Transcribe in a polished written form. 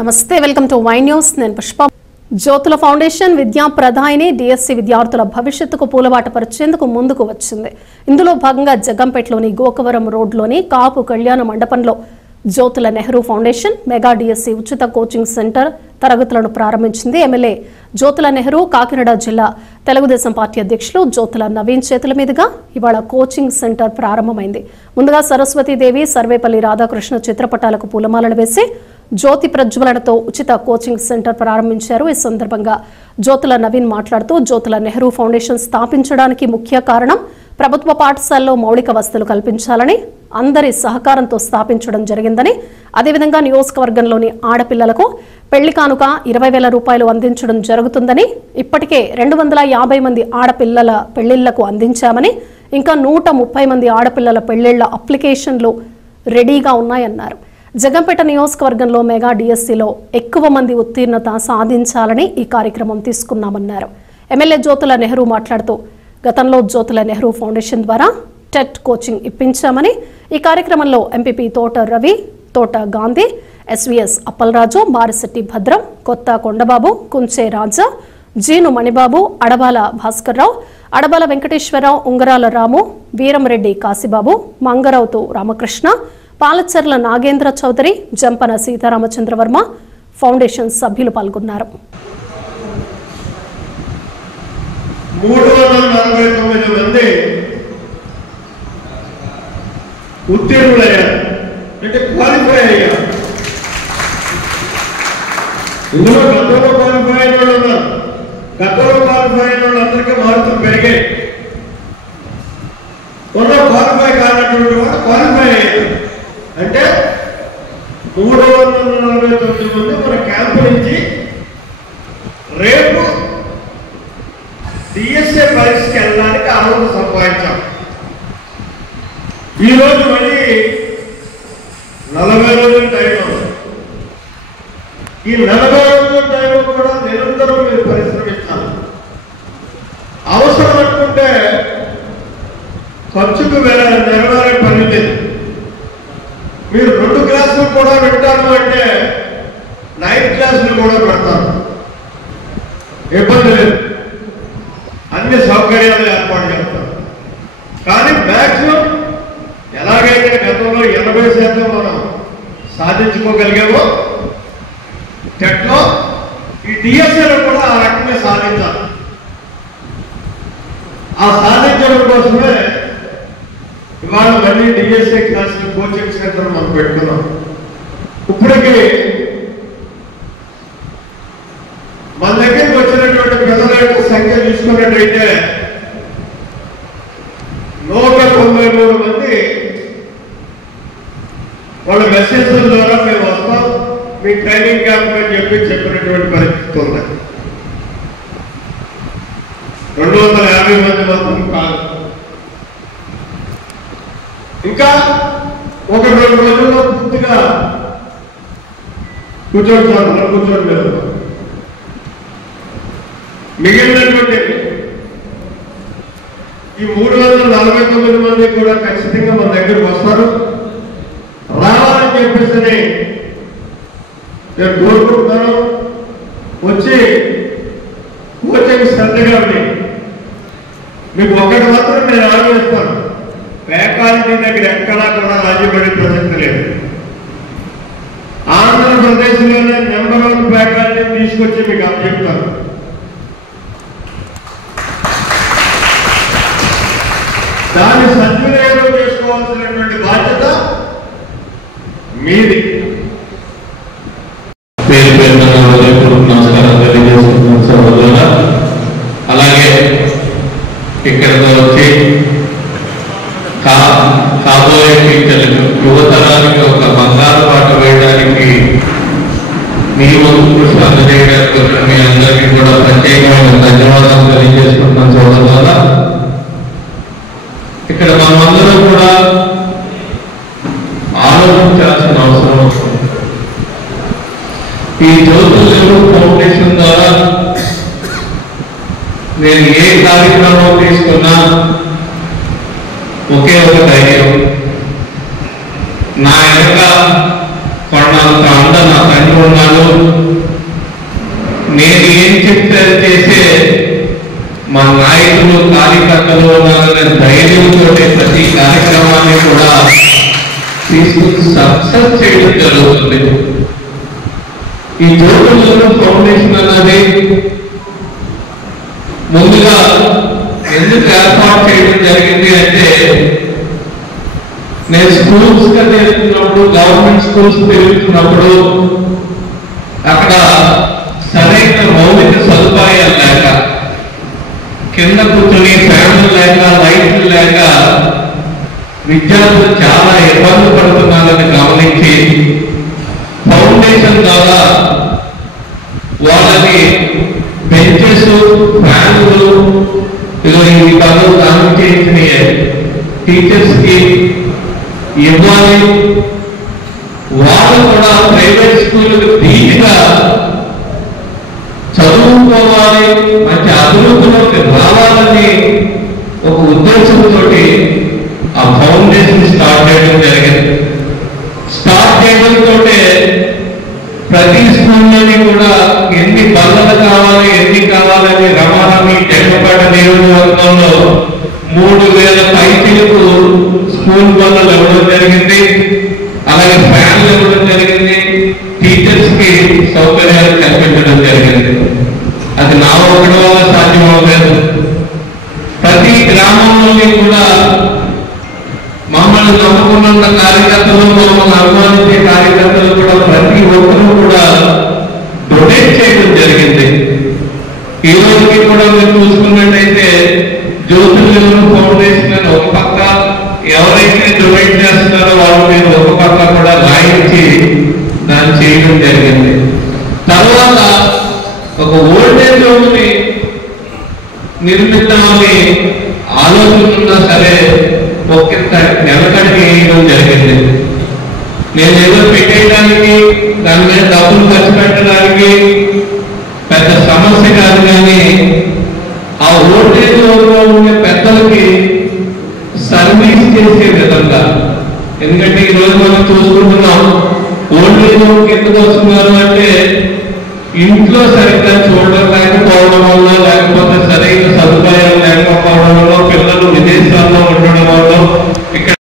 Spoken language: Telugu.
నమస్తే వెల్కమ్ టు వై న్యూస్ నేను పుష్ప జ్యోతుల ఫౌండేషన్ విద్యా ప్రధాయిని డిఎస్సి విద్యార్థుల భవిష్యత్తుకు పూలబాట పరిచేందుకు ముందుకు వచ్చింది. ఇందులో భాగంగా జగ్గంపేటలోని గోకవరం రోడ్లోని కాపు కళ్యాణ మండపంలో Jyothula Nehru foundation mega DSC ఉచిత కోచింగ్ సెంటర్ తరగతులను ప్రారంభించింది. ఎమ్మెల్యే జ్యోతుల నెహ్రూ కాకినాడ జిల్లా తెలుగుదేశం పార్టీ అధ్యక్షులు జ్యోతుల నవీన్ చేతుల మీదుగా ఇవాళ కోచింగ్ సెంటర్ ప్రారంభమైంది. ముందుగా సరస్వతీదేవి, సర్వేపల్లి రాధాకృష్ణ చిత్రపటాలకు పూలమాలలు వేసి జ్యోతి ప్రజ్వలనతో ఉచిత కోచింగ్ సెంటర్ ప్రారంభించారు. ఈ సందర్భంగా జ్యోతుల నవీన్ మాట్లాడుతూ జ్యోతుల నెహ్రూ ఫౌండేషన్ స్థాపించడానికి ముఖ్య కారణం ప్రభుత్వ పాఠశాలలో మౌలిక వసతులు కల్పించాలని, అందరి సహకారంతో స్థాపించడం జరిగిందని, అదేవిధంగా నియోజకవర్గంలోని ఆడపిల్లలకు పెళ్లి కానుక 20,000 రూపాయలు అందించడం జరుగుతుందని, ఇప్పటికే 250 మంది ఆడపిల్లల పెళ్లిళ్లకు అందించామని, ఇంకా 130 మంది ఆడపిల్లల పెళ్లిళ్ల అప్లికేషన్లు రెడీగా ఉన్నాయన్నారు. జగ్గంపేట నియోజకవర్గంలో మెగా డిఎస్సిలో ఎక్కువ మంది ఉత్తీర్ణత సాధించాలని ఈ కార్యక్రమం తీసుకున్నామన్నారు. ఎమ్మెల్యే జ్యోతుల నెహ్రూ మాట్లాడుతూ గతంలో జ్యోతుల నెహ్రూ ఫౌండేషన్ ద్వారా టెట్ కోచింగ్ ఇప్పించామని, ఈ కార్యక్రమంలో ఎంపీపీ తోట రవి, తోట గాంధీ, ఎస్వీఎస్ అప్పలరాజు, మారిశెట్టి భద్రం, కొత్త కొండబాబు, కుంచే రాజా, జీను మణిబాబు, అడబాల భాస్కర్రావు, అడబాల వెంకటేశ్వరరావు, ఉంగరాల రాము, వీరంరెడ్డి కాశీబాబు, మంగరావుతు రామకృష్ణ, పాలచర్ల నాగేంద్ర చౌదరి, జంపన సీతారామచంద్రవర్మ ఫౌండేషన్ సభ్యులు పాల్గొన్నారు. 349 మంది ఉత్తీర్ణులయ్యారు, అంటే క్వాలిఫై అయ్యారు. ఇందులో గతంలో క్వాలిఫై అయిన వాళ్ళు ఉన్నారు. గతంలో క్వాలిఫై అయిన వాళ్ళందరికీ మార్కులు పెరిగాయి. క్వాలిఫై కానటువంటి వాళ్ళు క్వాలిఫై అయ్యారు. అంటే 349 మంది మన క్యాంపు నుంచి రేపు డిఎస్ఏ పరీక్షకి వెళ్ళడానికి అర్హత సంపాదించాం. ఈరోజు మళ్ళీ 40 రోజుల టైం ఉంది. ఈ 40 రోజుల టైం కూడా నిరంతరం మీరు పరిశ్రమించాలి. అవసరం అనుకుంటే ఖర్చుకు నెరవేరే పని లేదు. మీరు 2 క్లాసులు కూడా పెట్టారు అంటే 9th క్లాసులు కూడా పెడతారు, ఇబ్బంది లేదు. అన్ని సౌకర్యాలు ఏర్పాటు చేస్తారు. కానీ మ్యాక్సిమం ఎలాగైతే గతంలో 80% మనం సాధించుకోగలిగామో టెట్లో ఈ డిఎస్ఏలో కూడా ఆ రకంగా సాధించాలి. ఆ సాధించడం కోసమే ఇవాళ మళ్ళీ డిఎస్ఏ క్లాసులు కోచింగ్ సెంటర్ మనం పెట్టుకున్నాం. ఇప్పటికీ మన దగ్గరికి వచ్చినటువంటి పిల్లల యొక్క సంఖ్య చూసుకున్నట్టయితే 193 మంది వాళ్ళ మెసేజ్ల ద్వారా మేము వస్తాం, మీ ట్రైనింగ్ క్యాంప్ అని చెప్పినటువంటి పరిస్థితి ఉంది. 250 మంది మాత్రం కాదు. ఇంకా 1-2 రోజుల్లో పూర్తిగా కూర్చోండి లేదు. మిగిలినటువంటి ఈ 349 మంది కూడా ఖచ్చితంగా మన దగ్గరకు వస్తారు. రావాలని చెప్పేసి నేను కోరుకుంటున్నాను. వచ్చి కోచింగ్ శ్రద్ధగా ఉంది. మీకు ఒకటి మాత్రం నేను ఆలోచిస్తాను, ఫ్యాకల్టీ దగ్గర ఎక్కడా కూడా రాజీపడే ప్రసక్తి లేదు. ఆంధ్రప్రదేశ్లోనే నెంబర్ 1 ఫ్యాకల్టీ తీసుకొచ్చి మీకు అప్పచెప్తాను. దాన్ని సద్వినియోగం చేసుకోవాల్సినటువంటి బాధ్యత మీది. నమస్కారం తెలియజేస్తున్నాను సోదరులారా. అలాగే ఇక్కడికి వచ్చి కాబోయే టీచర్లకు, యువతరానికి ఒక బంగారు పాట వేయడానికి మీ వంతు కృషి అందజేయడానికి మీ అందరికీ కూడా ప్రత్యేకమైన ధన్యవాదాలు తెలియజేసుకుంటున్నాను సోదరులారా. ఇక్కడ మనమందరం కూడా ఆలోచించాల్సిన అవసరం వస్తుంది. ఈ జ్యోతుల నెహ్రూ ఫౌండేషన్ ద్వారా నేను ఏ కార్యక్రమం తీసుకున్నా ఒకే ఒక ధైర్యం, నా వెనక కొన్నాళ్ళ అండ నా తండ్రి ఉన్నాడు, ఈ జ్యోతుల ఫౌండేషన్ అన్నది ముందుగా ఎందుకు ఏర్పాటు చేయడం జరిగింది అంటే, నేను స్కూల్స్ గా తిరుగుతున్నప్పుడు, గవర్నమెంట్ స్కూల్స్ తిరుగుతున్నప్పుడు అక్కడ సరైన మౌలిక సదుపాయాలు లేక, కింద కూర్చొని ఫ్యాన్లు లేక, లైట్లు లేక విద్యార్థులు చాలా ఇబ్బంది పడుతున్నారని గమనించి ఫౌండేషన్ ద్వారా వాళ్ళకి బెంచెస్, ఫ్యాన్లు, ఈ పనులు దానం చేసిన టీచర్స్ కి ఇవ్వాలి. వాళ్ళు కూడా ప్రైవేట్ స్కూళ్ళకి ధీటుగా చదువుకోవాలి, మంచి అభివృద్ధిలోకి రావాలని ఒక ఉద్దేశంతో ఆ ఫౌండేషన్ స్టార్ట్ చేయడం జరిగింది. స్టార్ట్ చేయడంతో ప్రతి స్కూల్లోని కూడా ఎన్ని బల్లలు కావాలి, ఎన్ని కావాలని రమారమి జగపేట నియోజకవర్గంలో 3000 పైచీలకు స్కూల్ బల్లలు ఇవ్వడం జరిగింది. అలాగే ఫ్యాన్లు ఇవ్వడం జరిగింది. టీచర్స్ కి సౌకర్యాలు కల్పించడం జరిగింది. అది నా ఒకటి వల్ల సాధ్యం అవ్వలేదు. ప్రతి గ్రామంలోని కూడా మమ్మల్ని నమ్ముకున్న కార్యకర్తలు, మమ్మల్ని అభిమానించే కార్యకర్తలు కూడా ప్రతి ఒక్కరూ కూడా డొనేట్ చేయడం జరిగింది. ఈ రోజుకి కూడా మీరు చూసుకున్నట్టయితే జ్యోతుల ఫౌండేషన్ అని ఒక పక్క ఎవరైతే డొనేట్ చేస్తున్నారో వాళ్ళు మీరు ఒక పక్క కూడా రాయించి దాన్ని చేయడం జరిగింది. తర్వాత ఒక ఓల్డేజ్ హోమ్ ని నిర్మిద్దామని ఆలోచన ఉన్నా సరే ఒక్కింత వెనకడికి వేయడం జరిగింది. నేను ఏదో పెట్టేయడానికి, దాని మీద డబ్బులు ఖర్చు పెట్టడానికి పెద్ద సమస్య కాదు, కానీ ఆ ఓల్డేజ్ హోమ్లో ఉండే పెద్దలకి సర్వీస్ చేసే విధంగా. ఎందుకంటే ఈరోజు మనం చూసుకుంటున్నాం, ఓల్డేజ్ హోమ్ ఎందుకు వస్తున్నారు అంటే ఇంట్లో సరిగ్గా చూడడం లేకపోవడం వల్ల, లేకపోతే సరైన సదుపాయాలు లేకపోవడం వల్ల, పిల్లలు విదేశాల్లో ఉండడం వల్ల, ఇక్కడ